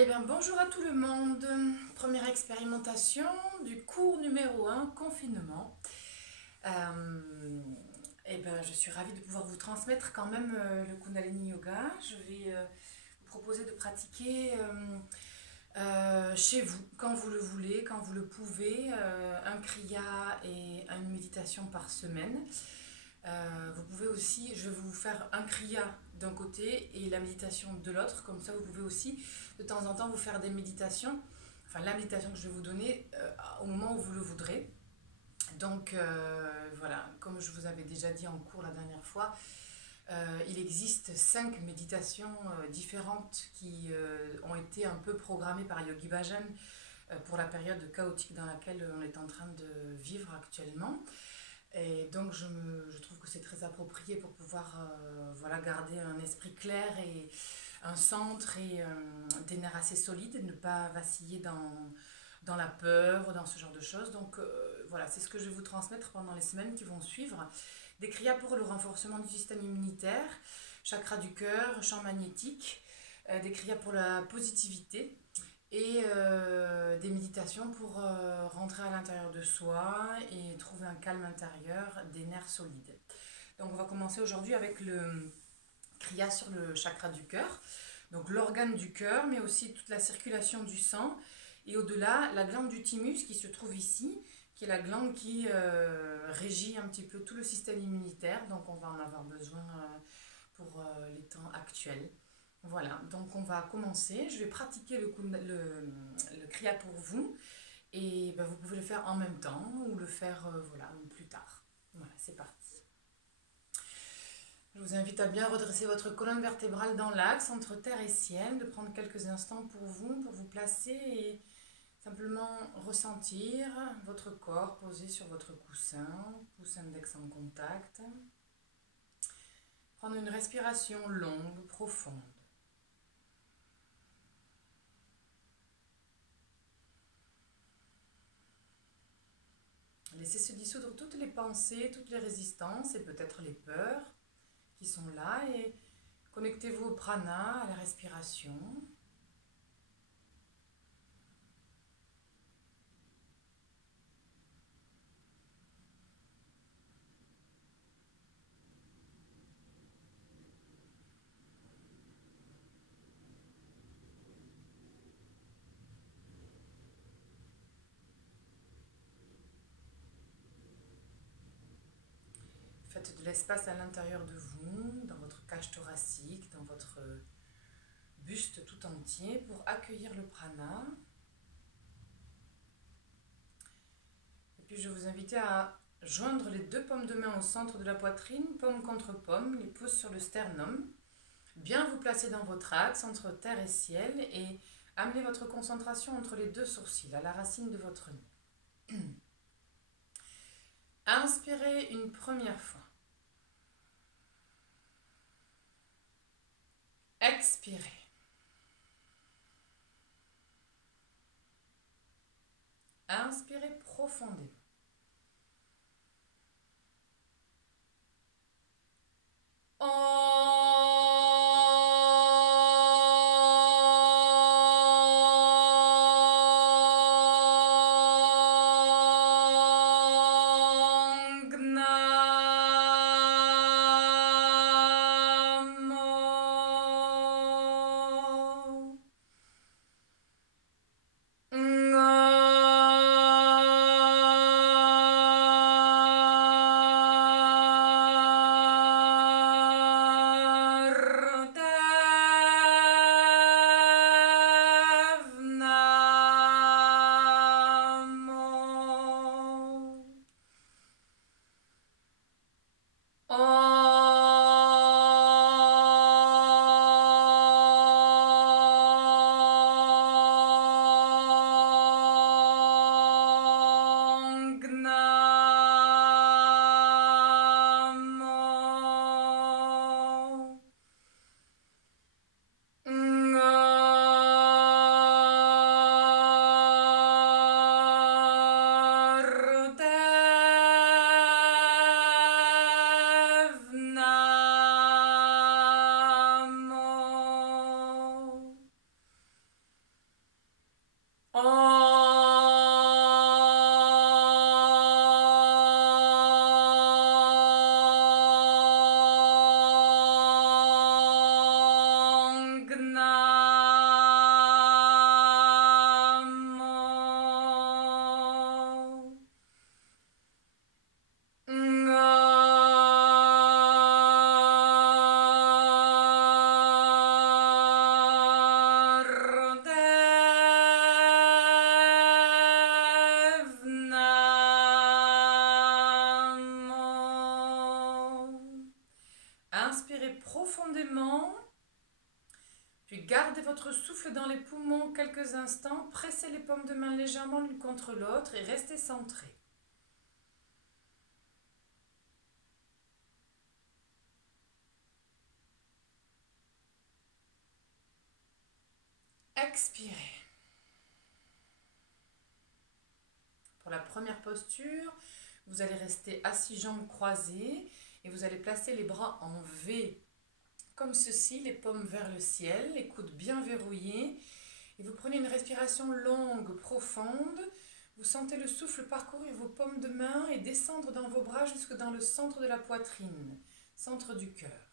Eh bien, bonjour à tout le monde. Première expérimentation du cours numéro 1, confinement. Euh, je suis ravie de pouvoir vous transmettre quand même le Kundalini Yoga. Je vais vous proposer de pratiquer chez vous, quand vous le voulez, quand vous le pouvez, un kriya et une méditation par semaine. Vous pouvez aussi, je vais vous faire un kriya d'un côté et la méditation de l'autre, comme ça vous pouvez aussi de temps en temps vous faire des méditations, enfin la méditation que je vais vous donner au moment où vous le voudrez. Donc voilà, comme je vous avais déjà dit en cours la dernière fois, il existe 5 méditations différentes qui ont été un peu programmées par Yogi Bhajan pour la période chaotique dans laquelle on est en train de vivre actuellement. Et donc je trouve que c'est très approprié pour pouvoir voilà, garder un esprit clair et un centre et des nerfs assez solides et ne pas vaciller dans la peur, dans ce genre de choses. Donc voilà, c'est ce que je vais vous transmettre pendant les semaines qui vont suivre. Des kriyas pour le renforcement du système immunitaire, chakra du cœur, champ magnétique, des kriyas pour la positivité et des méditations pour rentrer à l'intérieur de soi et trouver un calme intérieur, des nerfs solides. Donc on va commencer aujourd'hui avec le kriya sur le chakra du cœur, donc l'organe du cœur, mais aussi toute la circulation du sang, et au-delà, la glande du thymus qui se trouve ici, qui est la glande qui régit un petit peu tout le système immunitaire, donc on va en avoir besoin pour les temps actuels. Voilà, donc on va commencer. Je vais pratiquer le kriya pour vous et ben, vous pouvez le faire en même temps ou le faire voilà, plus tard. Voilà, c'est parti. Je vous invite à bien redresser votre colonne vertébrale dans l'axe entre terre et ciel, de prendre quelques instants pour vous placer et simplement ressentir votre corps posé sur votre coussin, pouce index en contact. Prendre une respiration longue, profonde. Laissez se dissoudre toutes les pensées, toutes les résistances et peut-être les peurs qui sont là et connectez-vous au prana, à la respiration. Faites de l'espace à l'intérieur de vous, dans votre cage thoracique, dans votre buste tout entier pour accueillir le prana. Et puis je vais vous inviter à joindre les deux paumes de main au centre de la poitrine, paume contre paume, les pouces sur le sternum. Bien vous placer dans votre axe entre terre et ciel et amener votre concentration entre les deux sourcils, à la racine de votre nez. Inspirez une première fois. Expirez. Inspirez profondément. profondément. Puis gardez votre souffle dans les poumons quelques instants. Pressez les paumes de main légèrement l'une contre l'autre et restez centré. Expirez. Pour la première posture, vous allez rester assis, jambes croisées, et vous allez placer les bras en V, comme ceci, les paumes vers le ciel, les coudes bien verrouillés. Et vous prenez une respiration longue, profonde. Vous sentez le souffle parcourir vos paumes de main et descendre dans vos bras jusque dans le centre de la poitrine, centre du cœur.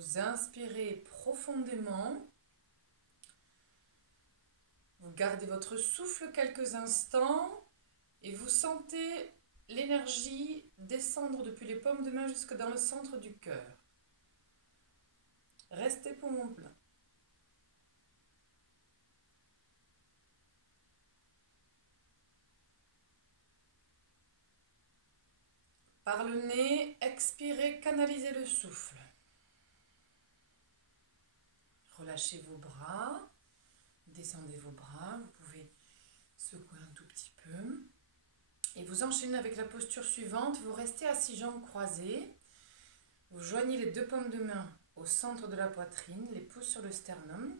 Vous inspirez profondément. Vous gardez votre souffle quelques instants et vous sentez l'énergie descendre depuis les paumes de main jusque dans le centre du cœur. Restez poumon plein. Par le nez, expirez, canalisez le souffle. Relâchez vos bras, descendez vos bras, vous pouvez secouer un tout petit peu. Et vous enchaînez avec la posture suivante, vous restez assis, jambes croisées. Vous joignez les deux paumes de main au centre de la poitrine, les pouces sur le sternum.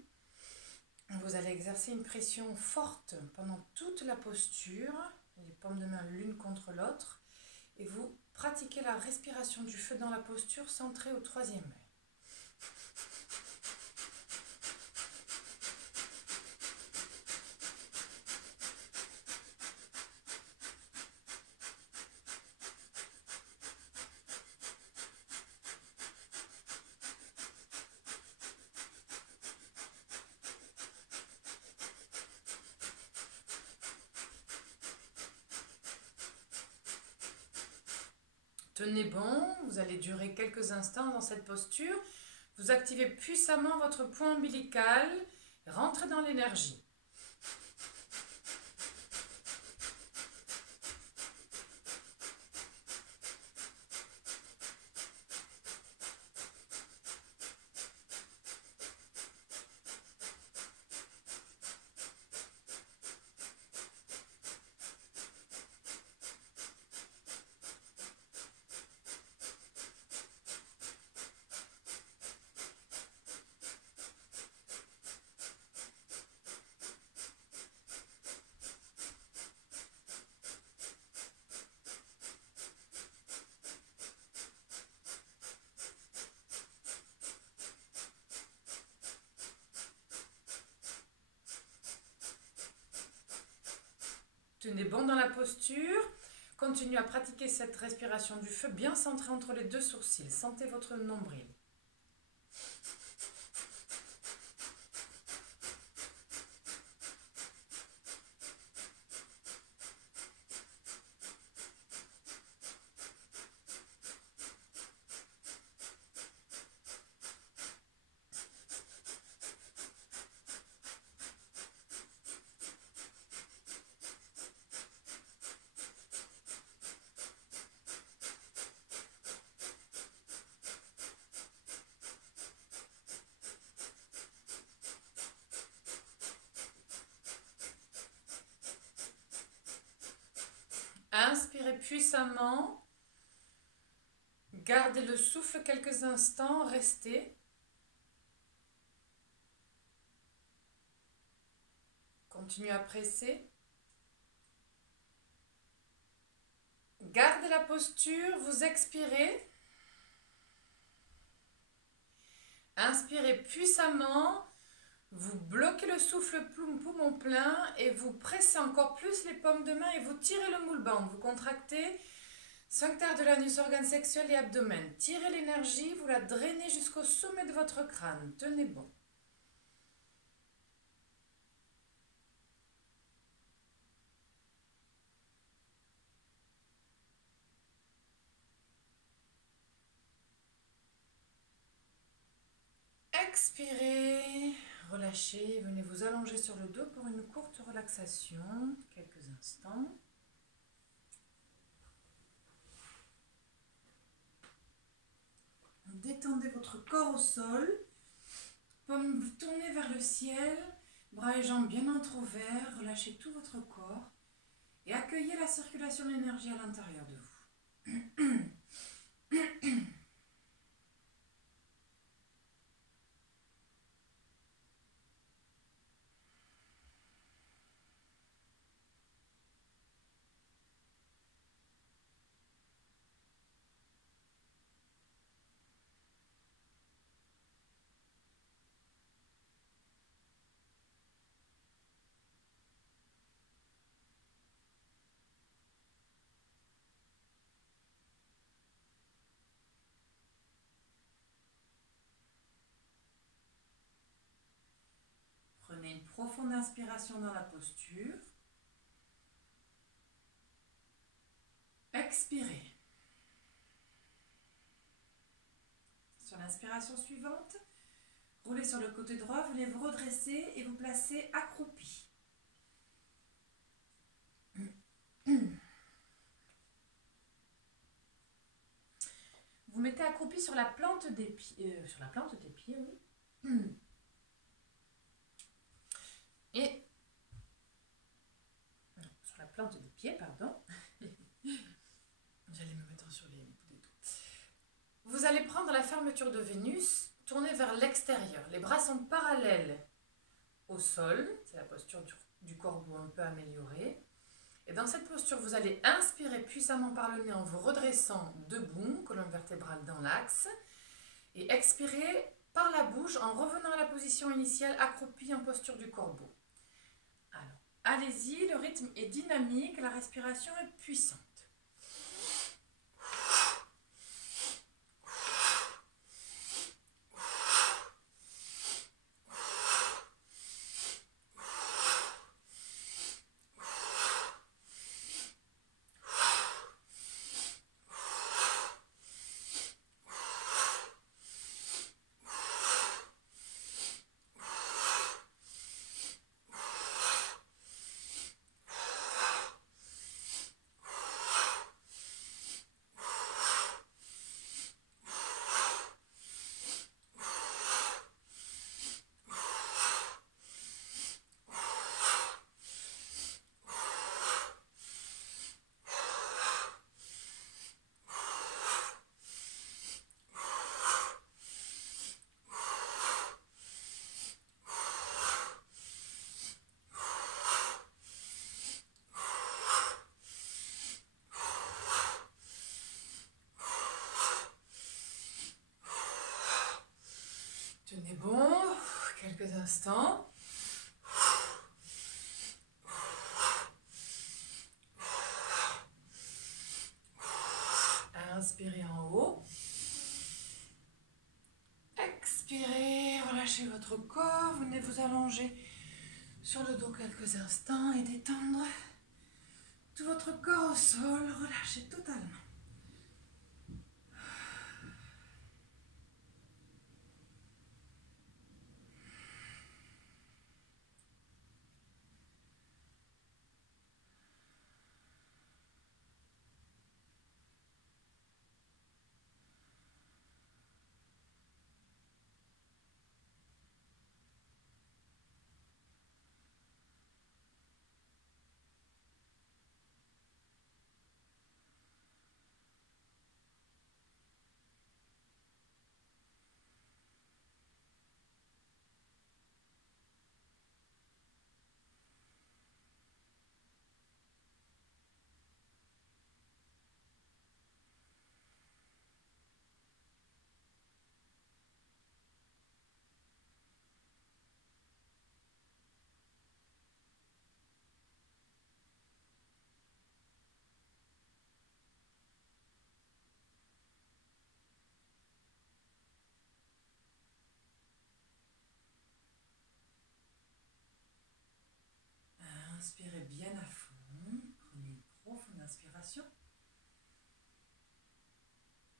Vous allez exercer une pression forte pendant toute la posture, les paumes de main l'une contre l'autre. Et vous pratiquez la respiration du feu dans la posture centrée au troisième œil. Tenez bon, vous allez durer quelques instants dans cette posture. Vous activez puissamment votre point ombilical, rentrez dans l'énergie. Tenez bon dans la posture. Continuez à pratiquer cette respiration du feu bien centrée entre les deux sourcils. Sentez votre nombril. puissamment. Gardez le souffle quelques instants, restez. Continuez à presser. Gardez la posture, vous expirez. Inspirez puissamment. Vous bloquez le souffle poumon plein et vous pressez encore plus les paumes de main et vous tirez le moule band. Vous contractez sphincter de l'anus, organes sexuels et abdomen. Tirez l'énergie, vous la drainez jusqu'au sommet de votre crâne. Tenez bon. Expirez, relâchez, venez vous allonger sur le dos pour une courte relaxation, quelques instants. Détendez votre corps au sol, paumes tournées vers le ciel, bras et jambes bien entrouverts, relâchez tout votre corps et accueillez la circulation de l'énergie à l'intérieur de vous. Prenez une profonde inspiration dans la posture. Expirez. Sur l'inspiration suivante, roulez sur le côté droit, venez vous redresser et vous placez accroupi. Vous mettez accroupi sur la plante des pieds, oui. Et non, sur la plante des pieds, pardon. J'allais me mettre sur les bouts des doigts. Vous allez prendre la fermeture de Vénus, tourner vers l'extérieur. Les bras sont parallèles au sol, c'est la posture du corbeau un peu améliorée. Et dans cette posture, vous allez inspirer puissamment par le nez en vous redressant debout, colonne vertébrale dans l'axe, et expirer par la bouche en revenant à la position initiale accroupie en posture du corbeau. Alors, allez-y, le rythme est dynamique, la respiration est puissante. Tenez bon, quelques instants. Inspirez en haut. Expirez, relâchez votre corps. Venez vous allonger sur le dos quelques instants et détendre tout votre corps au sol. Relâchez totalement. Inspirez bien à fond. Prenez une profonde inspiration.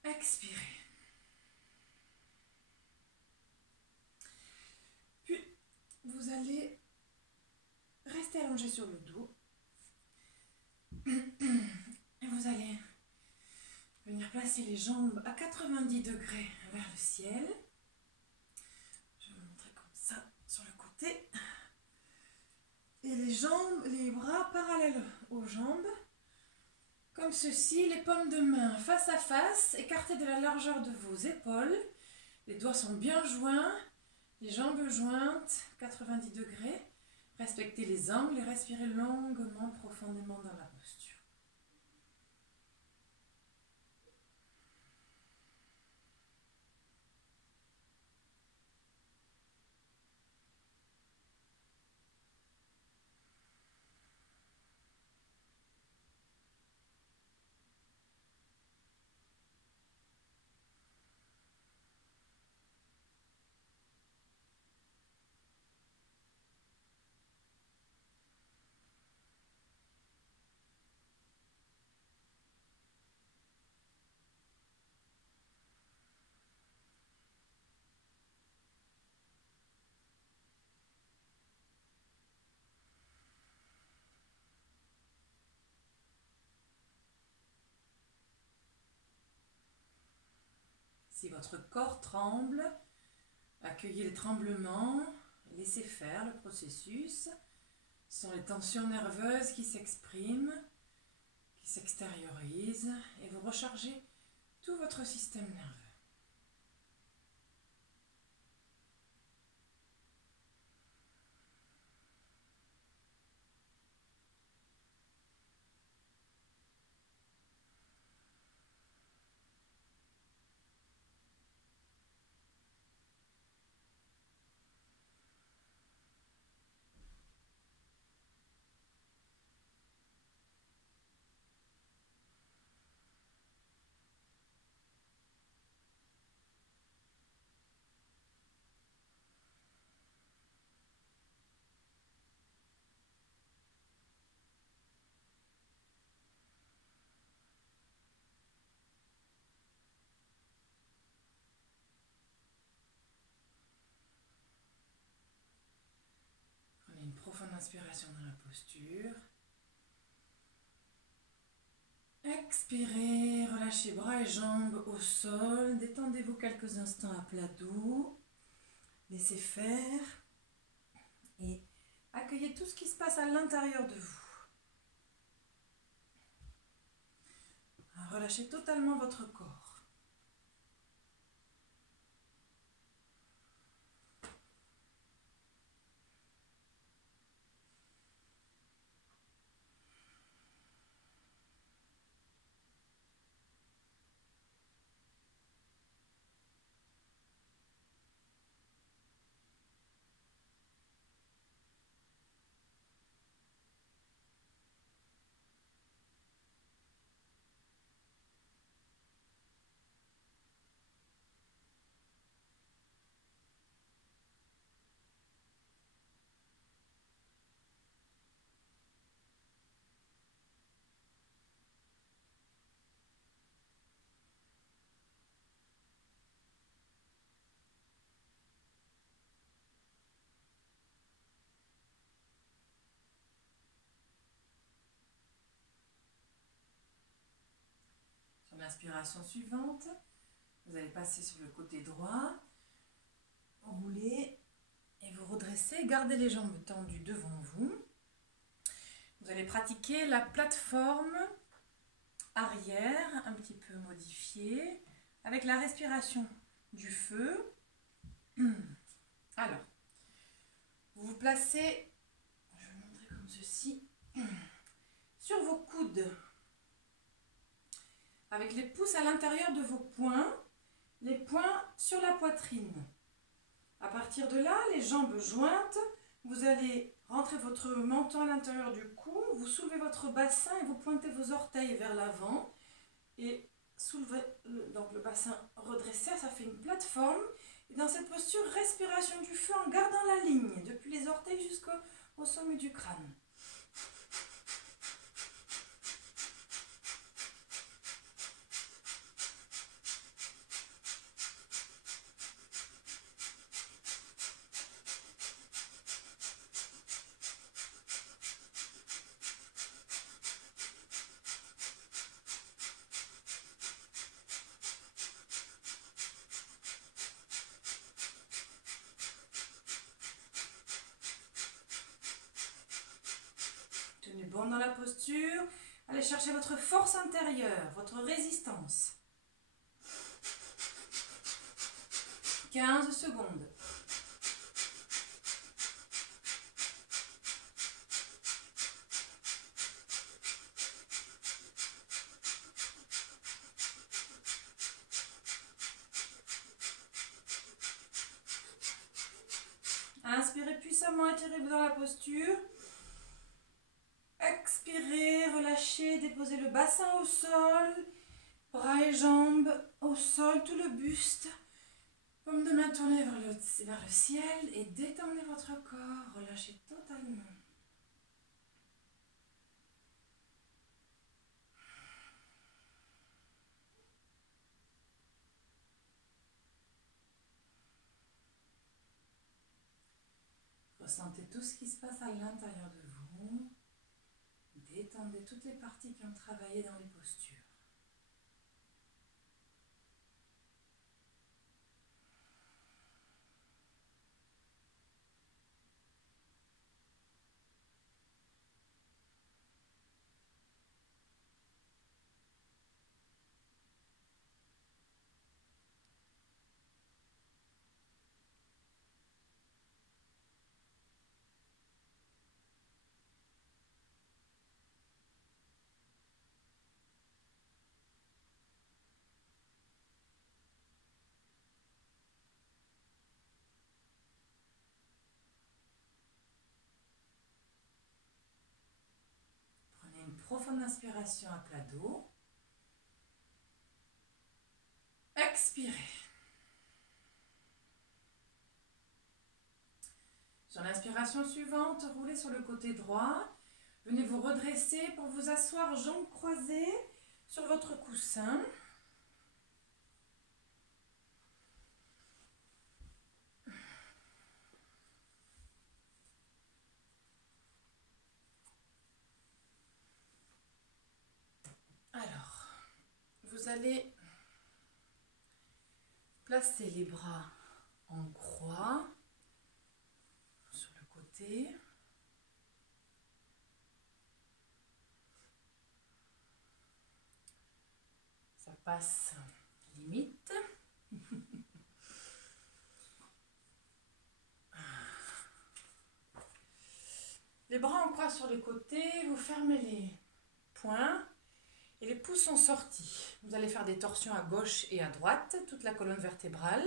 Expirez. Puis, vous allez rester allongé sur le dos. Et vous allez venir placer les jambes à 90 degrés vers le ciel. Je vais vous montrer comme ça sur le côté. Et les jambes, les bras parallèles aux jambes. Comme ceci, les paumes de main face à face, écartées de la largeur de vos épaules. Les doigts sont bien joints, les jambes jointes, 90 degrés. Respectez les angles et respirez longuement, profondément dans la posture. Si votre corps tremble, accueillez les tremblements, laissez faire le processus. Ce sont les tensions nerveuses qui s'expriment, qui s'extériorisent et vous rechargez tout votre système nerveux. Prenez une profonde inspiration dans la posture. Expirez, relâchez bras et jambes au sol. Détendez-vous quelques instants à plat dos. Laissez faire. Et accueillez tout ce qui se passe à l'intérieur de vous. Relâchez totalement votre corps. Sur l'inspiration suivante, vous allez passer sur le côté droit, rouler et vous redressez. Gardez les jambes tendues devant vous. Vous allez pratiquer la plateforme arrière, un petit peu modifiée, avec la respiration du feu. Alors, vous vous placez, je vais vous montrer comme ceci, sur vos coudes, avec les pouces à l'intérieur de vos poings, les poings sur la poitrine. À partir de là, les jambes jointes, vous allez rentrer votre menton à l'intérieur du cou, vous soulevez votre bassin et vous pointez vos orteils vers l'avant et soulevez donc le bassin redressé, ça fait une plateforme. Et dans cette posture, respiration du feu en gardant la ligne depuis les orteils jusqu'au sommet du crâne. bon dans la posture. Allez chercher votre force intérieure, votre résistance. 15 secondes. Inspirez puissamment, étirez-vous dans la posture. Expirez, relâchez, déposez le bassin au sol. Bras et jambes au sol, tout le buste. Paume de main tournée vers le ciel et détendez votre corps. Relâchez totalement. Ressentez tout ce qui se passe à l'intérieur de vous. Détendez toutes les parties qui ont travaillé dans les postures. Prenez une profonde inspiration à plat dos. Expirez. Sur l'inspiration suivante, roulez sur le côté droit. Venez vous redresser pour vous asseoir jambes croisées sur votre coussin. Alors, vous allez placer les bras en croix sur le côté. Ça passe limite. Les bras en croix sur les côtés, vous fermez les poings et les pouces sont sortis. Vous allez faire des torsions à gauche et à droite, toute la colonne vertébrale.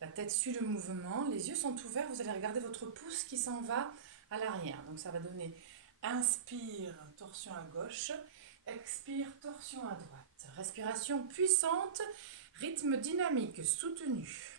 La tête suit le mouvement, les yeux sont ouverts, vous allez regarder votre pouce qui s'en va à l'arrière. Donc ça va donner inspire, torsion à gauche, expire, torsion à droite. Respiration puissante, rythme dynamique, soutenu.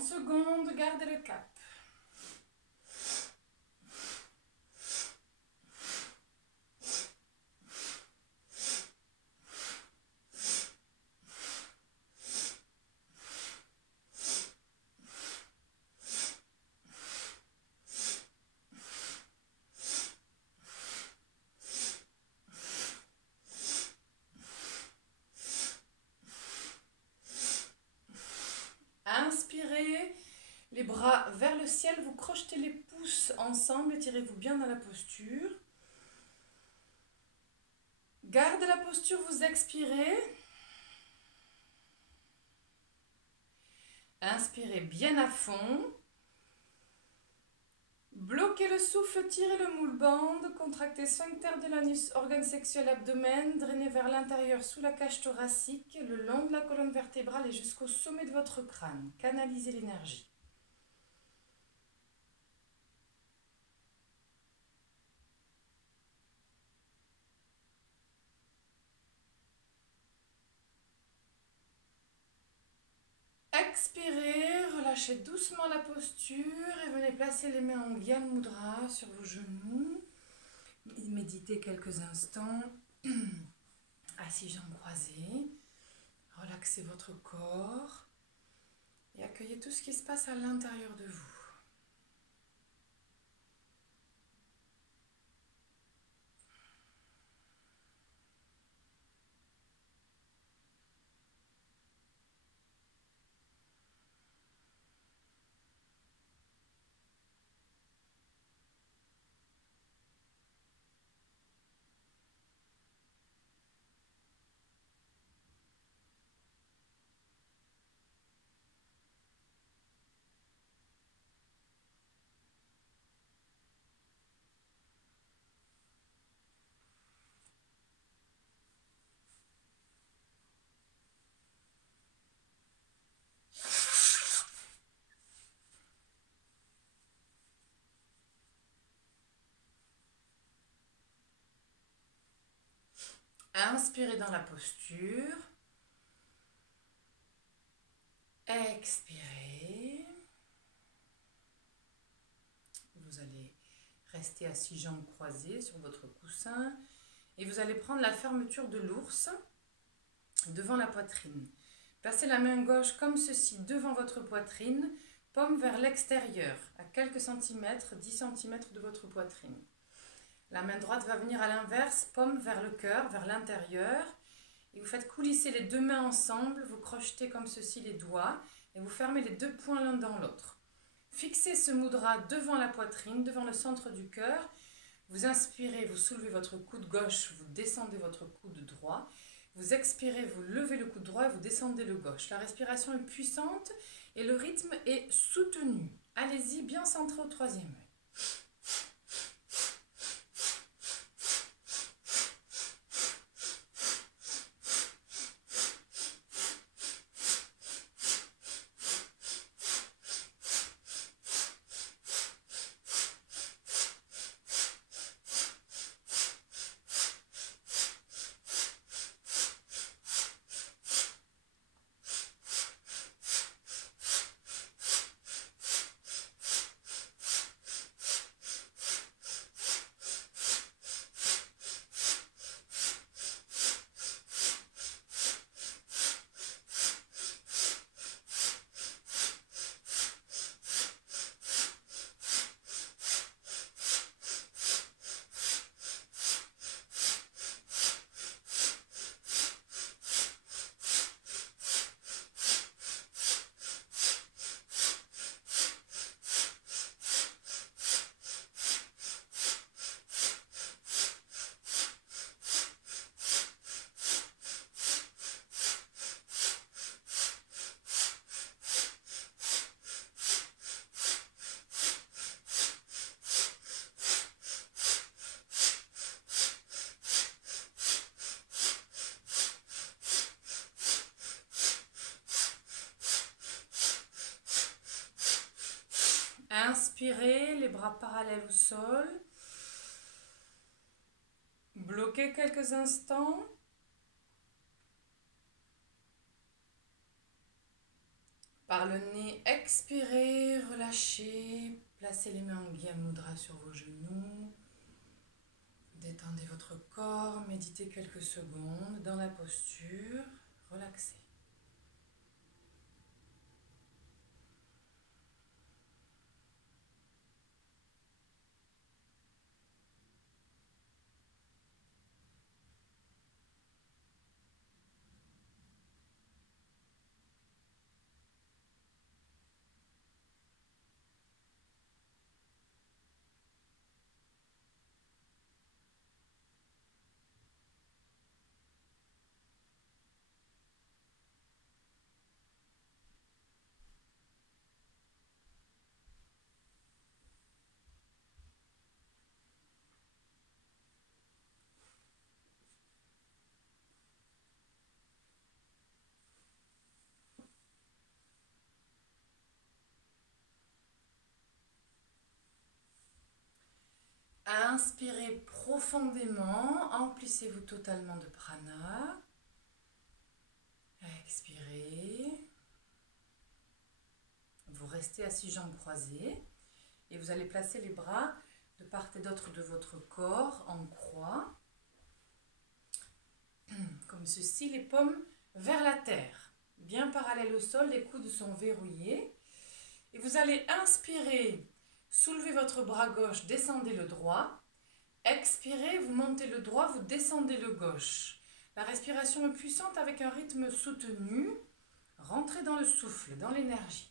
Secondes, gardez le cap. Inspirez, les bras vers le ciel, vous crochetez les pouces ensemble, étirez-vous bien dans la posture. Gardez la posture, vous expirez. Inspirez bien à fond. Bloquez le souffle, tirez le moule-bande, contractez sphincter de l'anus, organe sexuel, abdomen, drainez vers l'intérieur sous la cage thoracique, le long de la colonne vertébrale et jusqu'au sommet de votre crâne. Canalisez l'énergie. Expirez, relâchez doucement la posture et venez placer les mains en Gyan Mudra sur vos genoux. Méditez quelques instants, assis jambes croisées. Relaxez votre corps et accueillez tout ce qui se passe à l'intérieur de vous. Inspirez dans la posture. Expirez. Vous allez rester assis jambes croisées sur votre coussin et vous allez prendre la fermeture de l'ours devant la poitrine. Placez la main gauche comme ceci devant votre poitrine, paume vers l'extérieur, à quelques centimètres, 10 cm de votre poitrine. La main droite va venir à l'inverse, paume vers le cœur, vers l'intérieur. Et vous faites coulisser les deux mains ensemble, vous crochetez comme ceci les doigts et vous fermez les deux poings l'un dans l'autre. Fixez ce mudra devant la poitrine, devant le centre du cœur. Vous inspirez, vous soulevez votre coude gauche, vous descendez votre coude droit. Vous expirez, vous levez le coude droit et vous descendez le gauche. La respiration est puissante et le rythme est soutenu. Allez-y, bien centré au troisième œil. Inspirez, les bras parallèles au sol. Bloquez quelques instants. Par le nez, expirez, relâchez. Placez les mains en Gyan Mudra sur vos genoux. Détendez votre corps, méditez quelques secondes dans la posture. Relaxez. Inspirez profondément, emplissez-vous totalement de prana. Expirez. Vous restez assis jambes croisées et vous allez placer les bras de part et d'autre de votre corps en croix. Comme ceci, les paumes vers la terre. Bien parallèles au sol, les coudes sont verrouillés. Et vous allez inspirer, soulevez votre bras gauche, descendez le droit. Expirez, vous montez le droit, vous descendez le gauche. La respiration est puissante avec un rythme soutenu. Rentrez dans le souffle, dans l'énergie.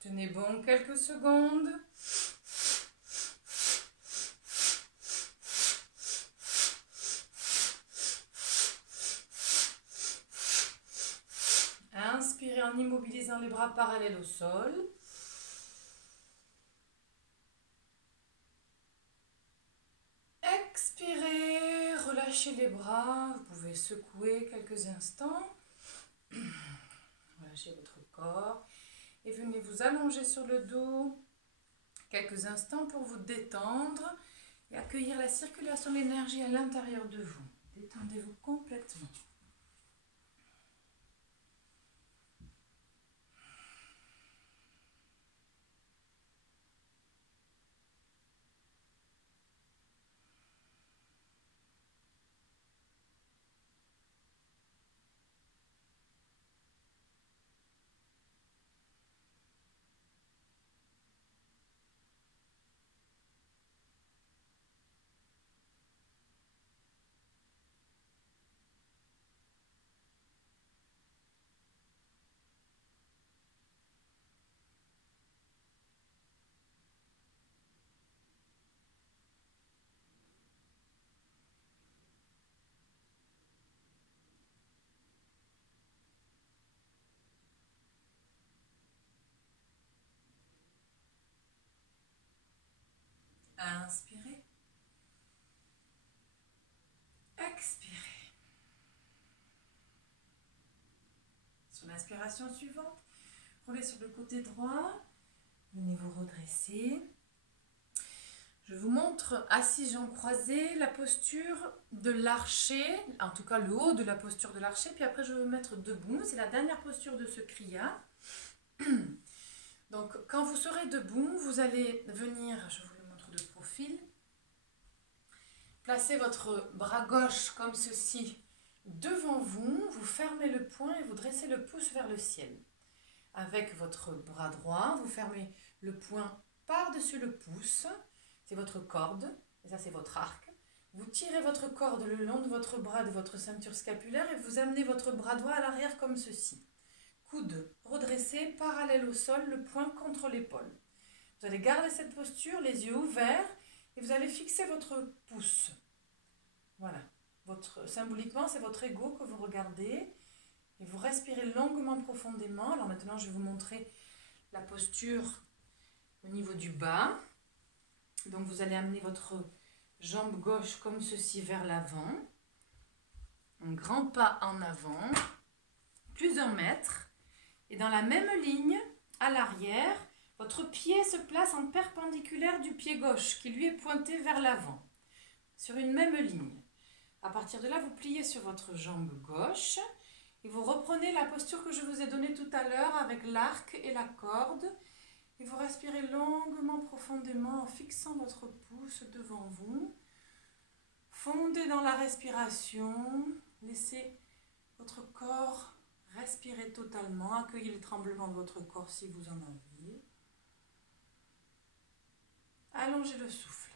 Tenez bon quelques secondes. Inspirez en immobilisant les bras parallèles au sol. Expirez, relâchez les bras. Vous pouvez secouer quelques instants. Relâchez votre corps. Et venez vous allonger sur le dos quelques instants pour vous détendre et accueillir la circulation de l'énergie à l'intérieur de vous. Détendez-vous complètement. Inspirez. Expirez. Sur l'inspiration suivante, roulez sur le côté droit. Venez vous redresser. Je vous montre, assis jambes croisées, la posture de l'archer, en tout cas le haut de la posture de l'archer, puis après je vais me mettre debout. C'est la dernière posture de ce kriya. Donc quand vous serez debout, vous allez venir, je vous le montre de profil, placez votre bras gauche comme ceci devant vous, vous fermez le poing et vous dressez le pouce vers le ciel. Avec votre bras droit, vous fermez le poing par-dessus le pouce, c'est votre corde, et ça c'est votre arc. Vous tirez votre corde le long de votre bras, de votre ceinture scapulaire, et vous amenez votre bras droit à l'arrière comme ceci. Coude redressé, parallèle au sol, le poing contre l'épaule. Vous allez garder cette posture, les yeux ouverts, et vous allez fixer votre pouce. Voilà. Symboliquement, c'est votre ego que vous regardez. Et vous respirez longuement, profondément. Alors maintenant, je vais vous montrer la posture au niveau du bas. Donc vous allez amener votre jambe gauche comme ceci vers l'avant. Un grand pas en avant, plus d'1 mètre. Et dans la même ligne, à l'arrière, Votre pied se place en perpendiculaire du pied gauche qui lui est pointé vers l'avant, sur une même ligne. À partir de là, vous pliez sur votre jambe gauche et vous reprenez la posture que je vous ai donnée tout à l'heure avec l'arc et la corde. Et vous respirez longuement, profondément en fixant votre pouce devant vous. Fondez dans la respiration. Laissez votre corps respirer totalement. Accueillez le tremblement de votre corps si vous en avez. Allongez le souffle.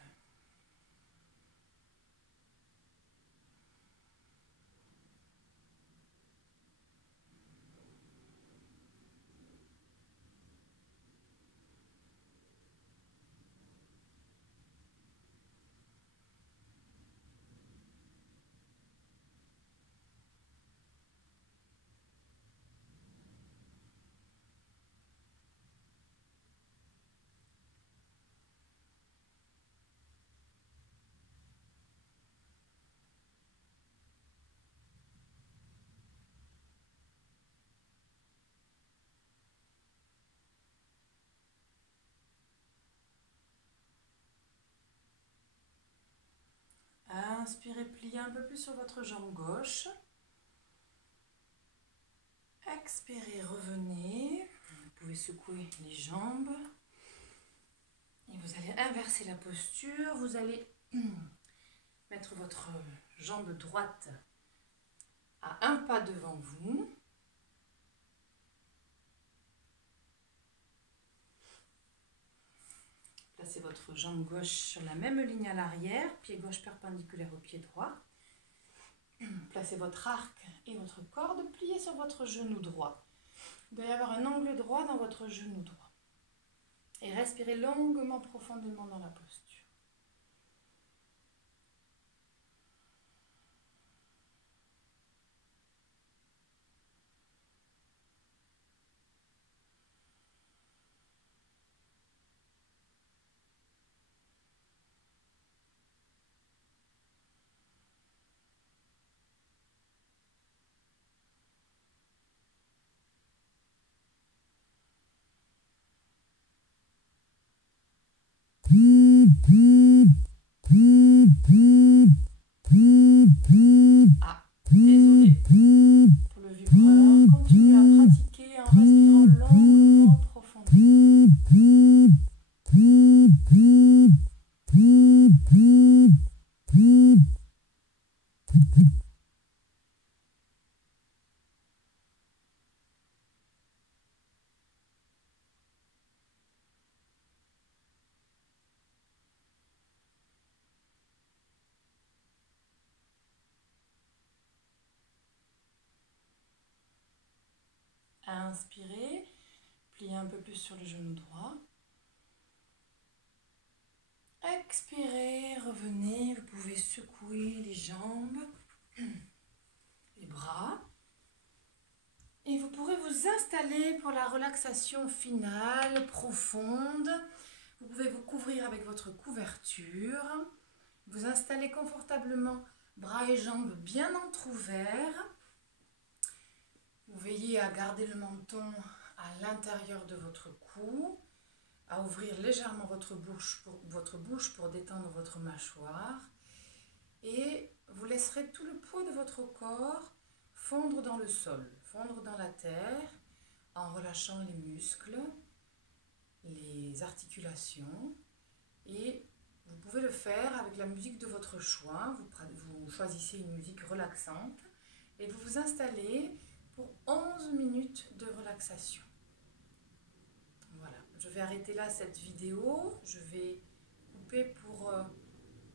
Inspirez, pliez un peu plus sur votre jambe gauche. Expirez, revenez. Vous pouvez secouer les jambes. Et vous allez inverser la posture. Vous allez mettre votre jambe droite à un pas devant vous. Placez votre jambe gauche sur la même ligne à l'arrière, pied gauche perpendiculaire au pied droit. Placez votre arc et votre corde, pliez sur votre genou droit. Il doit y avoir un angle droit dans votre genou droit. Et respirez longuement, profondément dans la posture. Ah, désolé pour le vibreur. Continuez à pratiquer en respirant longuement, profondément. Inspirez, pliez un peu plus sur le genou droit. Expirez, revenez, vous pouvez secouer les jambes, les bras. Et vous pourrez vous installer pour la relaxation finale, profonde. Vous pouvez vous couvrir avec votre couverture. Vous installer confortablement, bras et jambes bien entr'ouverts. Vous veillez à garder le menton à l'intérieur de votre cou, à ouvrir légèrement votre bouche pour détendre votre mâchoire. Et vous laisserez tout le poids de votre corps fondre dans le sol, fondre dans la terre, en relâchant les muscles, les articulations. Et vous pouvez le faire avec la musique de votre choix. Vous choisissez une musique relaxante et vous vous installez pour 11 minutes de relaxation. Voilà, je vais arrêter là cette vidéo. Je vais couper pour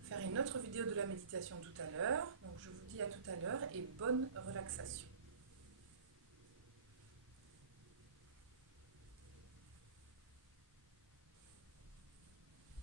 faire une autre vidéo de la méditation tout à l'heure. Donc je vous dis à tout à l'heure et bonne relaxation.